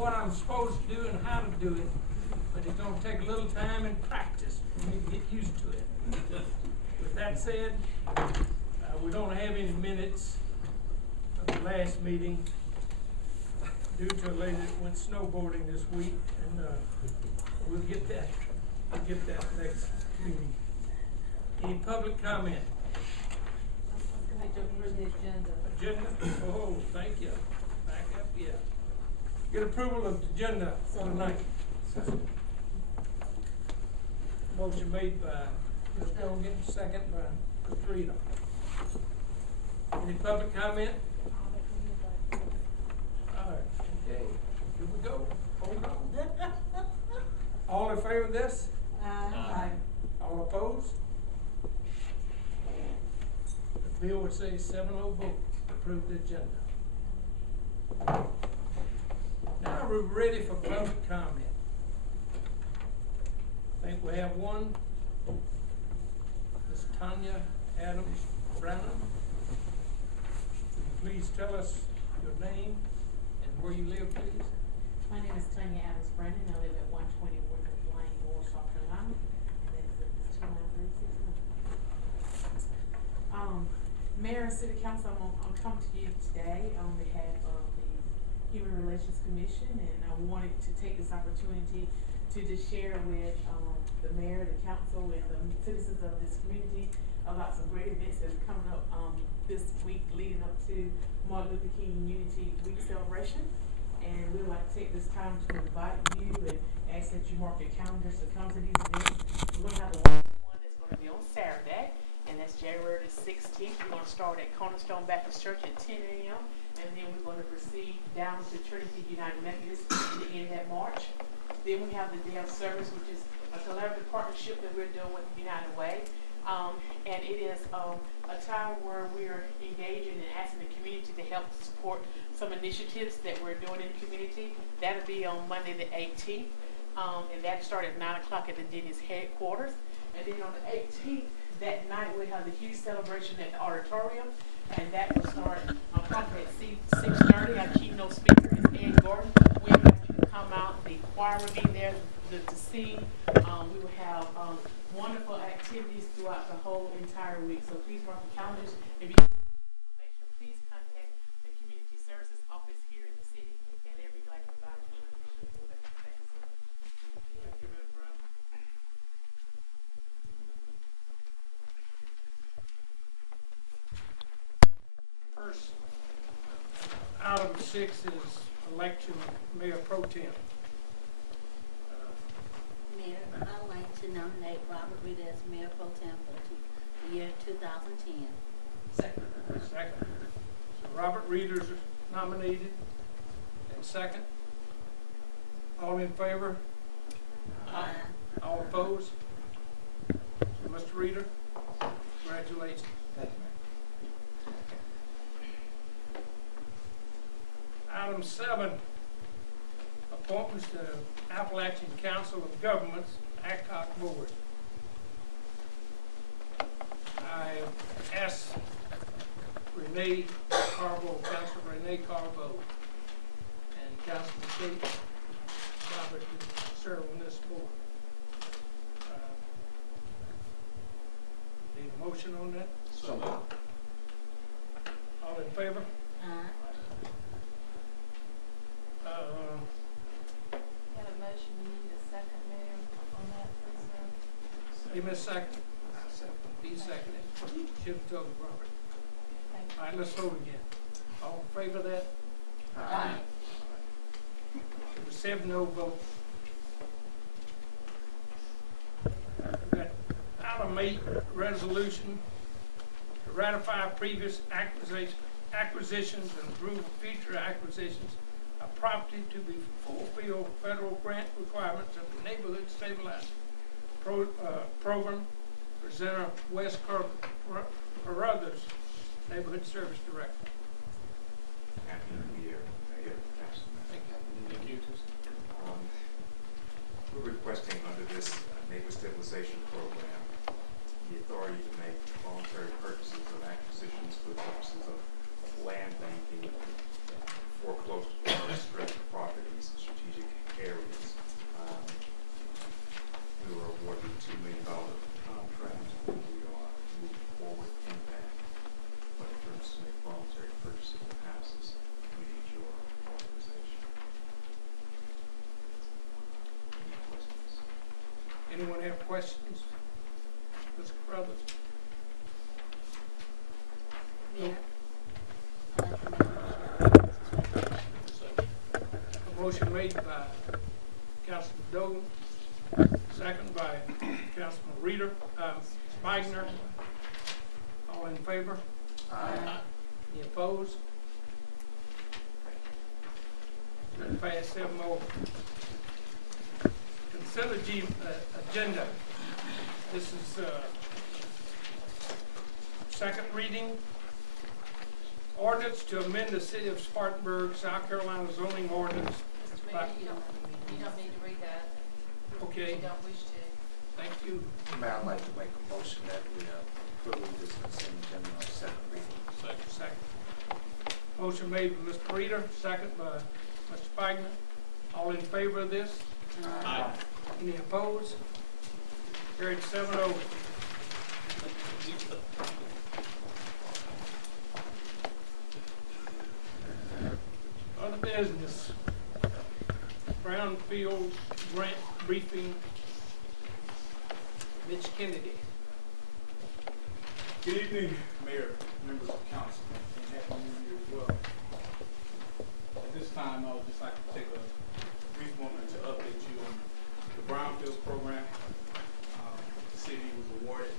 what I'm supposed to do and how to do it, but it's going to take a little time and practice for me to get used to it. With that said, we don't have any minutes of the last meeting due to a lady that went snowboarding this week, and we'll get that next meeting. Any public comment? Agenda? Oh, thank you. Back up, yeah. Get approval of the agenda tonight. Motion made by Ms. Dogan, second by Ms. Rita. Any public comment? All right, okay, here we go. Hold on. All in favor of this? Aye. All opposed? The bill would say 7-0 vote to approve the agenda. Now we're ready for public comment. I think we have one. Ms. Tanya Adams Branham. Would you please tell us your name and where you live, please? My name is Tanya Adams Brandon. I live at 120 Woodland Lane, Warsaw, South Carolina, and that's 29369. Mayor and City Council, I'm coming to you today on behalf of the Human Relations Commission, and I wanted to take this opportunity to just share with the mayor, the council, and the citizens of this community about some great events that are coming up this week leading up to Martin Luther King Unity Week celebration. And we would like to take this time to invite you and ask that you mark your calendars to come to these events. We're going to have one that's going to be on Saturday, and that's January the 16th. We're going to start at Cornerstone Baptist Church at 10 a.m. and then we're going to proceed down to Trinity United Methodist to end that March. Then we have the Day of Service, which is a collaborative partnership that we're doing with United Way. And it is a time where we're engaging and asking the community to help support some initiatives that we're doing in the community. That'll be on Monday the 18th, and that started at 9 o'clock at the Denny's headquarters. And then on the 18th, that night we have the huge celebration at the auditorium, and that will start probably at 6:30. Our keynote speaker is Ed Gordon. We invite you to come out. The choir will be there to sing. We will have wonderful activities throughout the whole entire week. So please mark your calendars. If you have information, please contact the Community Services Office here in the city, and they'll be glad to provide you with information for that. Thank you so much. Thank you, Ms. Brown. First, item 6 is election of Mayor Pro Tem. Mayor, I'd like to nominate Robert Reed as Mayor Pro Tem for the year 2010. Second. So Robert Reeder's nominated. And second. All in favor? Aye. All opposed? So Mr. Reeder, congratulations. Thank you, Mayor. Item 7, appointments to Appalachian Council of Governments, ACOG Board. I asked Renee Carbo, Councilor Renee Carbo, and Councilor Kate Robert to serve on this board. Need a motion on that? So moved. All in favor? Aye. Got a motion, you need a second, Mayor, on that, please, sir? Give me a second. He seconded. Should have told Robert. Thank you. All right, let's vote again. All in favor of that? Aye. It was 7-0 vote. We got item 8, resolution to ratify previous acquisitions and approve future acquisitions of property to be fulfill federal grant requirements of the Neighborhood Stabilization Program. Presenter Wes Carruthers, Neighborhood Service Director. Happy New Year, Mayor. Thank you. We're requesting under this Neighborhood Stabilization Program the authority to make voluntary purchases of acquisitions for the purposes of land banking, foreclosed or distressed properties, Motion made by Councilman Dolan, second by Councilman Reader, Spigner. All in favor? Aye. Any opposed? That passed 7-0. Consent agenda. This is second reading. Ordinance to amend the City of Spartanburg, South Carolina zoning ordinance. Mr. Mayor, you don't need to read that. Okay, You don't wish to. thank you. Mayor, I'd like to make a motion that we approve this consent agenda on second reading. Second. Motion made by Mr. Reader, second by Mr. Spigner. All in favor of this? Aye. Any opposed? Carried 7-0. Other business. Brownfields grant briefing. Mitch Kennedy. Good evening, Mayor, members of council, and happy New Year as well. At this time, I would just like to take a brief moment to update you on the brownfields program. The city was awarded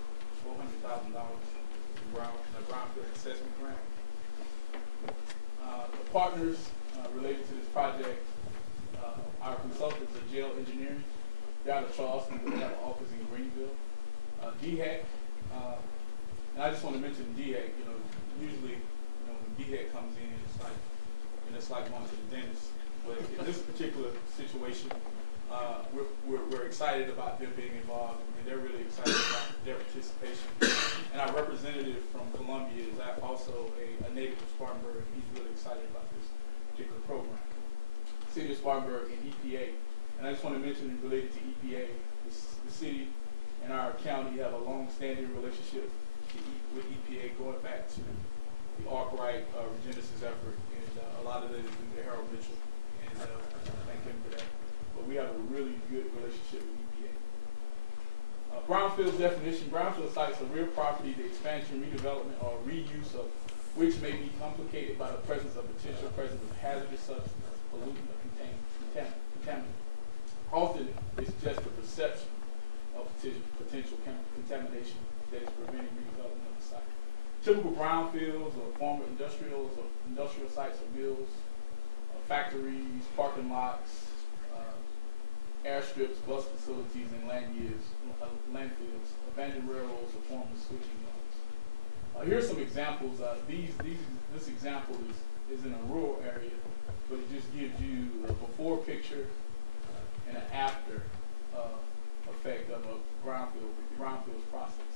$400,000 in the brownfield assessment grant. The partners related to this project, our consultants are jail engineering. They're out of Charleston, but they have an office in Greenville. DHEC, and I just want to mention DHEC, usually, when DHEC comes in, it's like going to the dentist. But in this particular situation, we're excited about them being involved, and they're really excited about their participation. And our representative from Columbia is also a native of Spartanburg, and he's really excited about this particular program. City of Spartanburg and EPA, and I just want to mention related to EPA, the city and our county have a long-standing relationship with EPA going back to the Arkwright Regenesis effort, and a lot of it is due to Harold Mitchell, and I thank him for that. But we have a really good relationship with EPA. Brownfields definition: brownfield sites are real property, the expansion, redevelopment, or reuse of which may be complicated by the presence of hazardous substance, pollutant, or contaminant. Often, it's just the perception of potential contamination that is preventing redevelopment of the site. Typical brownfields or former industrial sites or mills, factories, parking lots, airstrips, bus facilities, and landfills, abandoned railroads, or former switching yards. Here's some examples. This example is in a rural area, but it just gives you a before picture and an after effect of a brownfields process.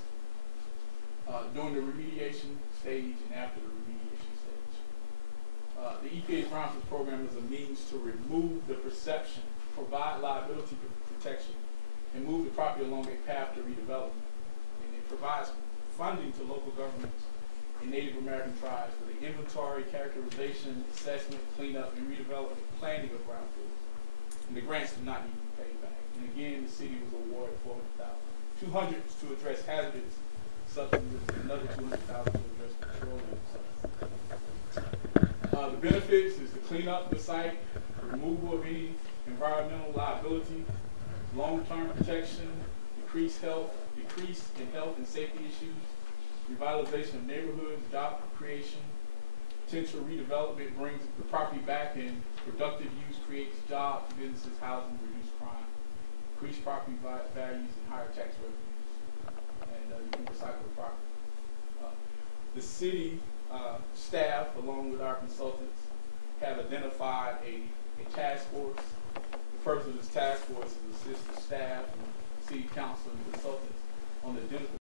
During the remediation stage and after the remediation stage. The EPA's brownfields program is a means to remove the perception, provide liability protection, and move the property along a path to redevelopment. And it provides funding to local governments and Native American tribes for the inventory, characterization, assessment, cleanup, and redevelopment planning of brownfields. And the grants do not need to be paid back. And again, the city was awarded $400,000 to address hazardous substances, and another $200,000 to address petroleum substances. The benefits is to clean up the site, removal of any environmental liability, long-term protection, decrease in health and safety issues, revitalization of neighborhoods, job creation, potential redevelopment brings the property back, and productive use creates jobs, businesses, housing, reduce crime, increase property values, and higher tax revenues, and you can recycle the property. The city staff, along with our consultants, have identified a task force. The purpose of this task force is to assist the staff, and city council, and consultants on the